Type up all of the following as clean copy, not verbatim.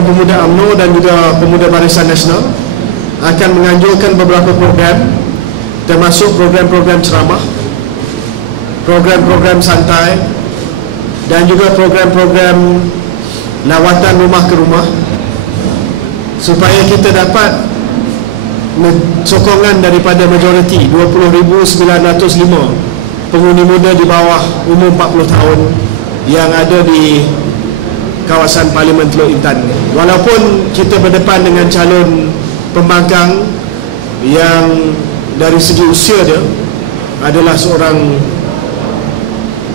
Jabatan Pemuda UMNO dan juga Pemuda Barisan Nasional akan menganjurkan beberapa program, termasuk program-program ceramah, program-program santai, dan juga program-program lawatan rumah ke rumah, supaya kita dapat sokongan daripada majoriti 20,905 pengundi muda di bawah umur 40 tahun yang ada di kawasan Parlimen Teluk Intan. Walaupun kita berdepan dengan calon pembangkang yang dari segi usia dia adalah seorang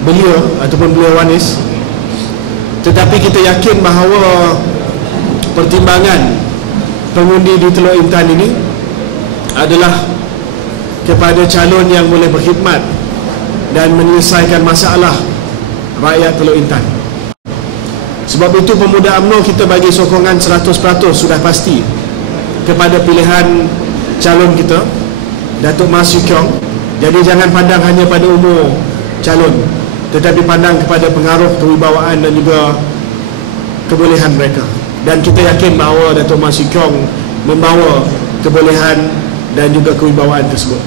belia ataupun belia wanis, tetapi kita yakin bahawa pertimbangan pengundi di Teluk Intan ini adalah kepada calon yang boleh berkhidmat dan menyelesaikan masalah rakyat Teluk Intan. Sebab itu Pemuda UMNO kita bagi sokongan 100% sudah pasti kepada pilihan calon kita, Datuk Mas Yukyong. Jadi jangan pandang hanya pada umur calon, tetapi pandang kepada pengaruh, kewibawaan dan juga kebolehan mereka. Dan kita yakin bahawa Datuk Mas Yukyong membawa kebolehan dan juga kewibawaan tersebut.